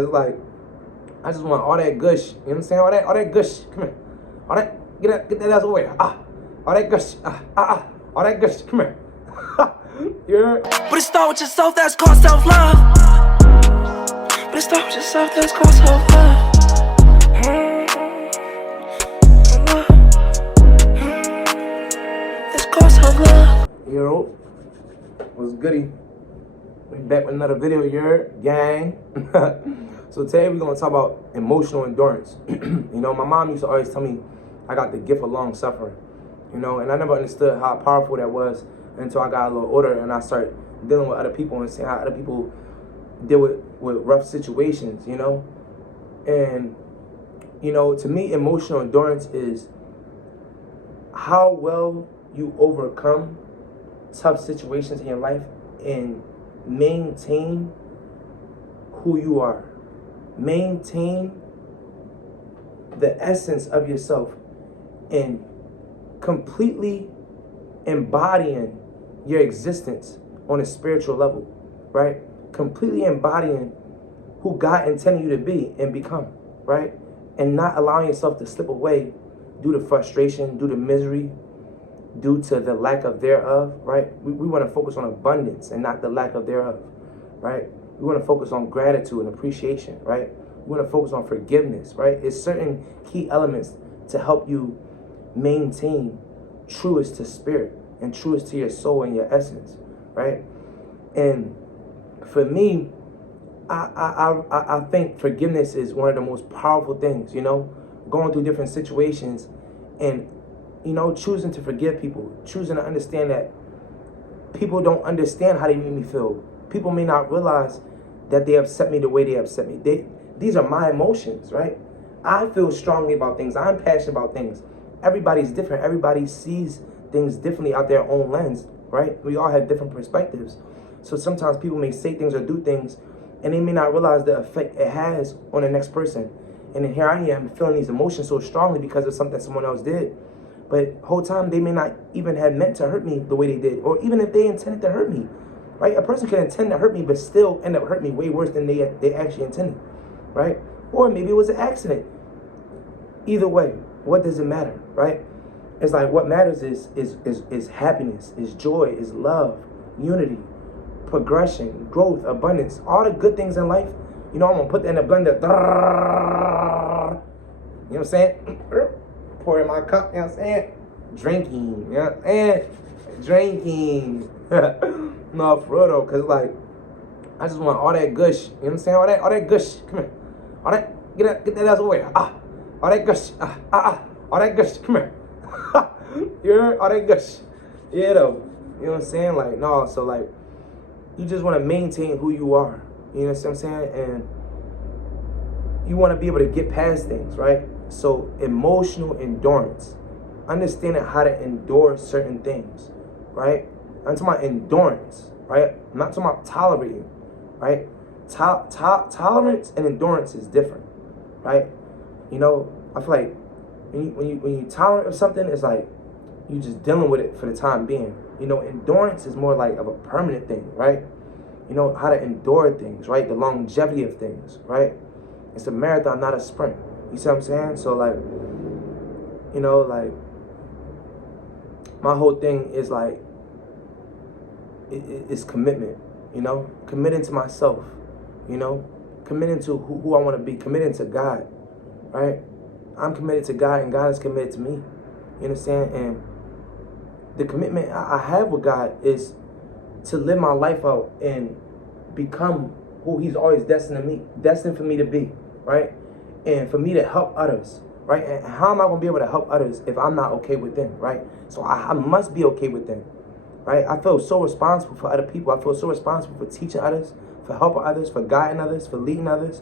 It's like, I just want all that gush. You know what I'm saying? All that gush. Come here. All that, get that ass over here. All that gush. All that gush. Come here. Yeah. But it start with yourself, that's called self-love. But it start with yourself, that's called self-love. It's called self-love. Yo, what's goody? We back with another video, gang. So today we're gonna talk about emotional endurance. You know, my mom used to always tell me I got the gift of long suffering. You know, and I never understood how powerful that was until I got a little older and I started dealing with other people and seeing how other people deal with rough situations, you know? And, you know, to me, emotional endurance is how well you overcome tough situations in your life and maintain who you are. Maintain the essence of yourself and completely embodying your existence on a spiritual level, right? Completely embodying who God intended you to be and become, right? And not allowing yourself to slip away due to frustration, due to misery, due to the lack of thereof, right? We want to focus on abundance and not the lack of thereof, right? We want to focus on gratitude and appreciation, right? We want to focus on forgiveness, right? It's certain key elements to help you maintain truest to spirit and truest to your soul and your essence, right? And for me, I think forgiveness is one of the most powerful things, you know, going through different situations and, you know, choosing to forgive people, choosing to understand that people don't understand how they make me feel. People may not realize that they upset me the way they upset me. These are my emotions, right? I feel strongly about things. I'm passionate about things. Everybody's different. Everybody sees things differently out their own lens, right? We all have different perspectives. So sometimes people may say things or do things and they may not realize the effect it has on the next person. And then here I am feeling these emotions so strongly because of something someone else did. But whole time they may not even have meant to hurt me the way they did, or even if they intended to hurt me, right? A person can intend to hurt me but still end up hurting me way worse than they actually intended, right? Or maybe it was an accident. Either way, what does it matter, right? It's like what matters is happiness, is joy, is love, unity, progression, growth, abundance, all the good things in life. You know, I'm gonna put that in the blender. You know what I'm saying? Pour in my cup, you know what I'm saying? Drinking, you know what I'm saying? Drinking. No, for real though, cause like, I just want all that gush, you know what I'm saying? All that gush, come here. All that, get that ass over here. All that gush, all that gush, come here. You heard? All that gush. Yeah though, you know what I'm saying? Like, no, so like, you just want to maintain who you are, you know what I'm saying? And you want to be able to get past things, right? So emotional endurance, understanding how to endure certain things, right? I'm talking about endurance, right? I'm not talking about tolerating, right? Tolerance and endurance is different, right? You know, I feel like when you tolerant of something, it's like you just dealing with it for the time being. You know, endurance is more like of a permanent thing, right? You know, how to endure things, right? The longevity of things, right? It's a marathon, not a sprint. You see what I'm saying? So like, you know, like my whole thing is like, it's commitment, you know, committing to myself, you know, committing to who I want to be, committing to God, right? I'm committed to God and God is committed to me. You understand? And the commitment I have with God is to live my life out and become who He's always destined for me to be, right? And for me to help others, right? And how am I going to be able to help others if I'm not okay with them, right? So I must be okay with them, right? I feel so responsible for other people. I feel so responsible for teaching others, for helping others, for guiding others, for leading others,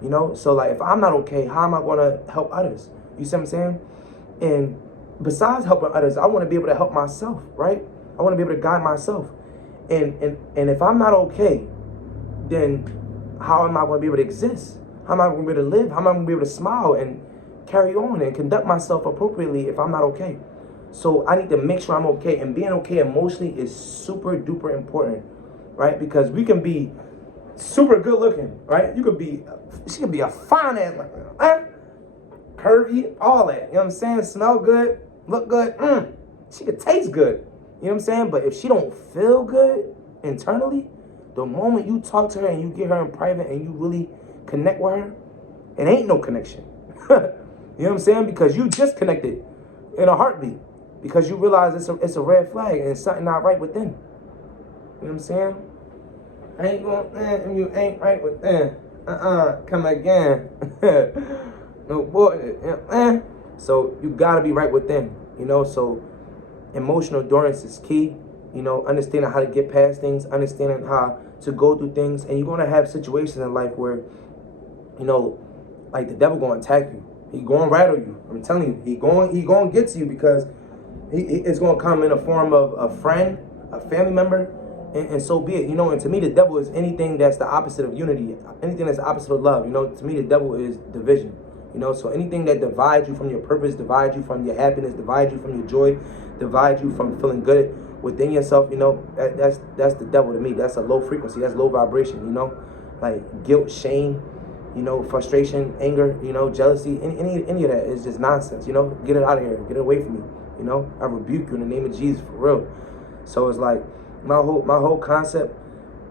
you know? So like, if I'm not okay, how am I going to help others? You see what I'm saying? And besides helping others, I want to be able to help myself, right? I want to be able to guide myself. And if I'm not okay, then how am I going to be able to exist? How am I going to be able to live? How am I going to be able to smile and carry on and conduct myself appropriately if I'm not okay? So I need to make sure I'm okay. And being okay emotionally is super duper important, right? Because we can be super good looking, right? She could be a fine ass, like, curvy, all that. You know what I'm saying? Smell good, look good. She could taste good. You know what I'm saying? But if she don't feel good internally, the moment you talk to her and you get her in private and you really connect with her, it ain't no connection. You know what I'm saying? Because you just connected in a heartbeat. Because you realize it's a red flag and it's something not right within. You know what I'm saying? I ain't going, you ain't right within. Come again. No boy. So you gotta be right within. You know, so emotional endurance is key. You know, understanding how to get past things, understanding how to go through things. And you're gonna have situations in life where, you know, like the devil gonna attack you. He gonna rattle you. I'm telling you, he gonna get to you because it's gonna come in a form of a friend, a family member, and so be it. You know, and to me, the devil is anything that's the opposite of unity, anything that's the opposite of love. You know, to me, the devil is division. You know, so anything that divides you from your purpose, divides you from your happiness, divides you from your joy, divides you from feeling good within yourself, you know, that's the devil to me. That's a low frequency, that's low vibration, you know, like guilt, shame, you know, frustration, anger, you know, jealousy, any of that is just nonsense, you know. Get it out of here, get it away from me, you know. I rebuke you in the name of Jesus, for real. So it's like my whole concept,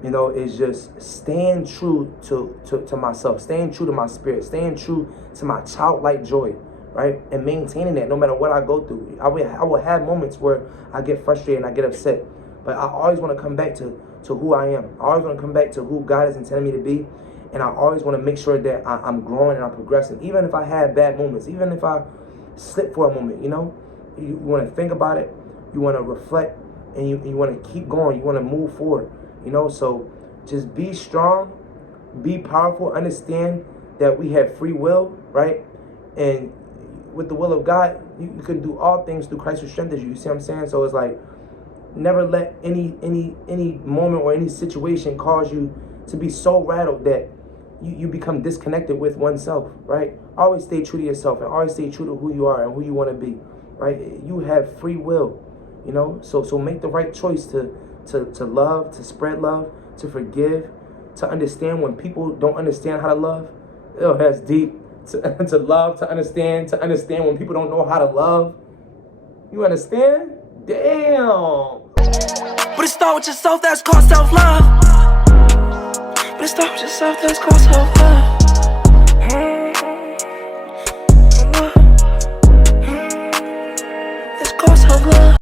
you know, is just staying true to myself, staying true to my spirit, staying true to my childlike joy, right? And maintaining that no matter what I go through. I will have moments where I get frustrated and I get upset, but I always want to come back to who I am. I always want to come back to who God has intended me to be, and I always want to make sure that I'm growing and I'm progressing. Even if I have bad moments, even if I slip for a moment, you know, you want to think about it, you want to reflect, and you want to keep going, you want to move forward, you know. So just be strong, be powerful, understand that we have free will, right? And with the will of God, you can do all things through Christ who strengthens you. You see what I'm saying? So it's like, never let any moment or any situation cause you to be so rattled that you become disconnected with oneself, right? Always stay true to yourself and always stay true to who you are and who you want to be, right? You have free will, you know? So make the right choice to love, to spread love, to forgive, to understand when people don't understand how to love. Oh, that's deep. To love, to understand when people don't know how to love. You understand? Damn. But it start with yourself, that's called self-love. But it start with yourself, that's called self-love.